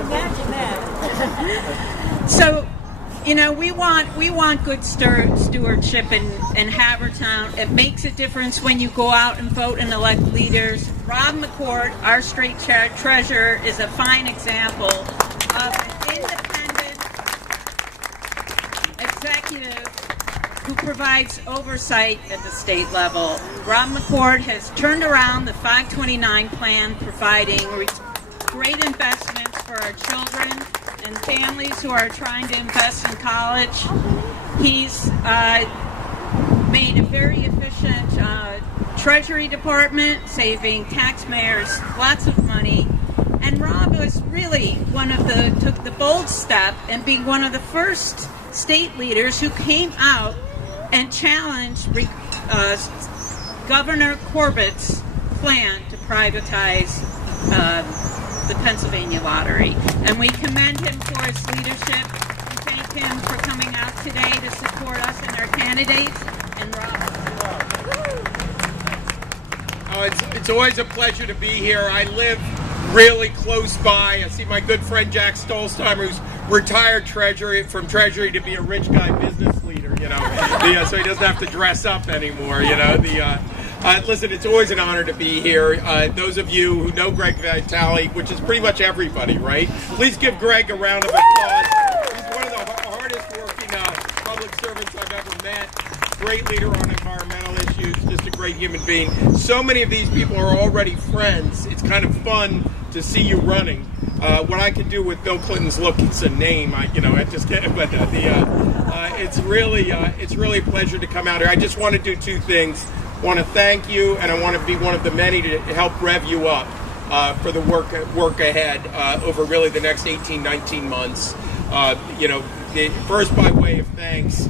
Imagine that. So, you know, we want good stewardship in Havertown. It makes a difference when you go out and vote and elect leaders. Rob McCord, our state treasurer, is a fine example of an independent executive who provides oversight at the state level. Rob McCord has turned around the 529 plan, providing great investments for our children and families who are trying to invest in college. He's made a very efficient Treasury Department, saving taxpayers lots of money. And Rob was really took the bold step and being one of the first state leaders who came out and challenged Governor Corbett's plan to privatize the Pennsylvania lottery. And we commend him for his leadership and thank him for coming out today to support us and our candidates. And Rob. It's always a pleasure to be here. I live really close by. I see my good friend Jack Stolzheimer, who's retired from Treasury to be a rich guy business leader, you know, so he doesn't have to dress up anymore, you know. Listen, it's always an honor to be here. Those of you who know Greg Vitale, which is pretty much everybody, right? Please give Greg a round of applause. He's one of the hardest working public servants I've ever met. Great leader on environmental issues, just a great human being. So many of these people are already friends. It's kind of fun to see you running. What I could do with Bill Clinton's look, it's a name. I just can't. But it's really a pleasure to come out here. I just want to do two things. I want to thank you, and I want to be one of the many to help rev you up for the work ahead over really the next 18, 19 months. First by way of thanks.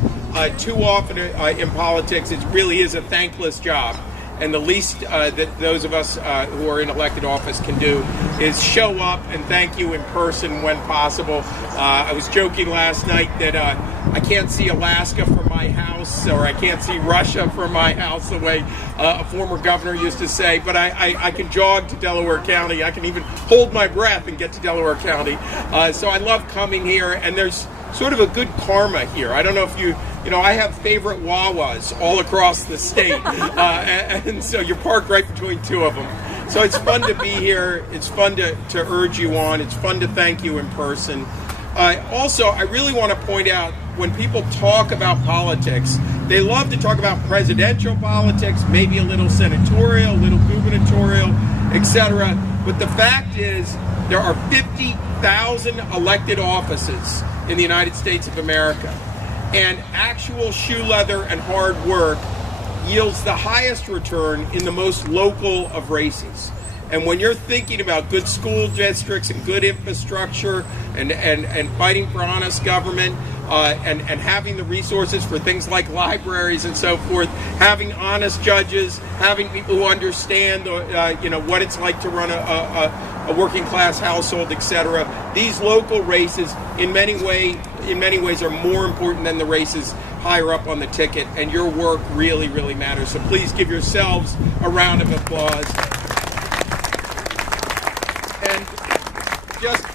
Too often in politics, it really is a thankless job. And the least that those of us who are in elected office can do is show up and thank you in person when possible. I was joking last night that I can't see Alaska from my house, or I can't see Russia from my house, the way a former governor used to say, but I can jog to Delaware County. I can even hold my breath and get to Delaware County. So I love coming here, and there's sort of a good karma here. I don't know if you know, I have favorite Wawas all across the state, and so you're parked right between two of them. So it's fun to be here. It's fun to urge you on. It's fun to thank you in person. Also, I really want to point out, when people talk about politics, they love to talk about presidential politics, maybe a little senatorial, a little gubernatorial, etc. But the fact is, there are 50,000 elected offices in the United States of America. And actual shoe leather and hard work yields the highest return in the most local of races. And when you're thinking about good school districts and good infrastructure and fighting for honest government and having the resources for things like libraries and so forth, having honest judges, having people who understand what it's like to run a working class household, etc. These local races in many ways are more important than the races higher up on the ticket, and your work really, really matters. So please give yourselves a round of applause. And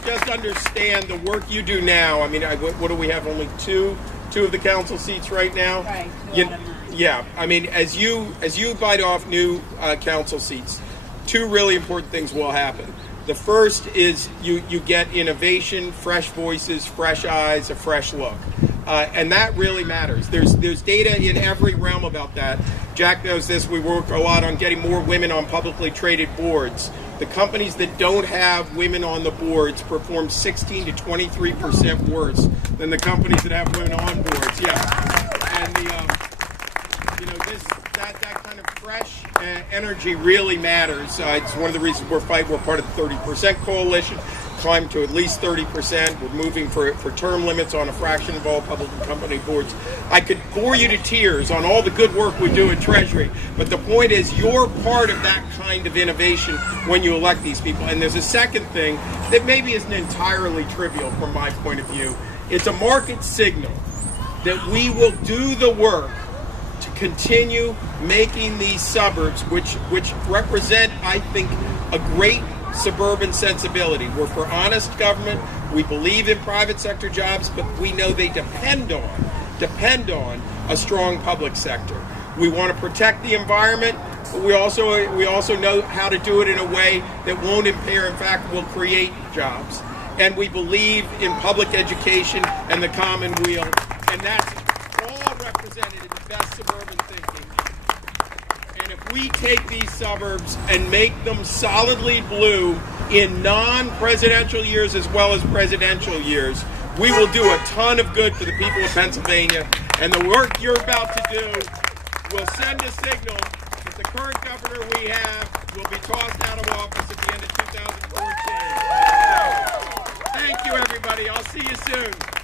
just understand the work you do now. I mean, what do we have? Only two of the council seats right now? Right. Yeah. I mean, as you bite off new council seats, two really important things will happen. The first is you get innovation, fresh voices, fresh eyes, a fresh look. And that really matters. There's data in every realm about that. Jack knows this. We work a lot on getting more women on publicly traded boards. The companies that don't have women on the boards perform 16 to 23% worse than the companies that have women on boards. Yeah. And that kind of fresh energy really matters. It's one of the reasons we're fighting. We're part of the 30% coalition, climbed to at least 30%. We're moving for term limits on a fraction of all public and company boards. I could bore you to tears on all the good work we do at Treasury, but the point is you're part of that kind of innovation when you elect these people. And there's a second thing that maybe isn't entirely trivial from my point of view. It's a market signal that we will do the work to continue making these suburbs, which represent, I think, a great suburban sensibility. We're for honest government. We believe in private sector jobs, but we know they depend on a strong public sector. We want to protect the environment, but we also know how to do it in a way that won't impair, in fact, will create jobs. And we believe in public education and the commonweal, and that's all represented in the best suburban thinking. And if we take these suburbs and make them solidly blue in non-presidential years as well as presidential years, we will do a ton of good for the people of Pennsylvania. And the work you're about to do will send a signal that the current governor we have will be tossed out of office at the end of 2014. Thank you, everybody. I'll see you soon.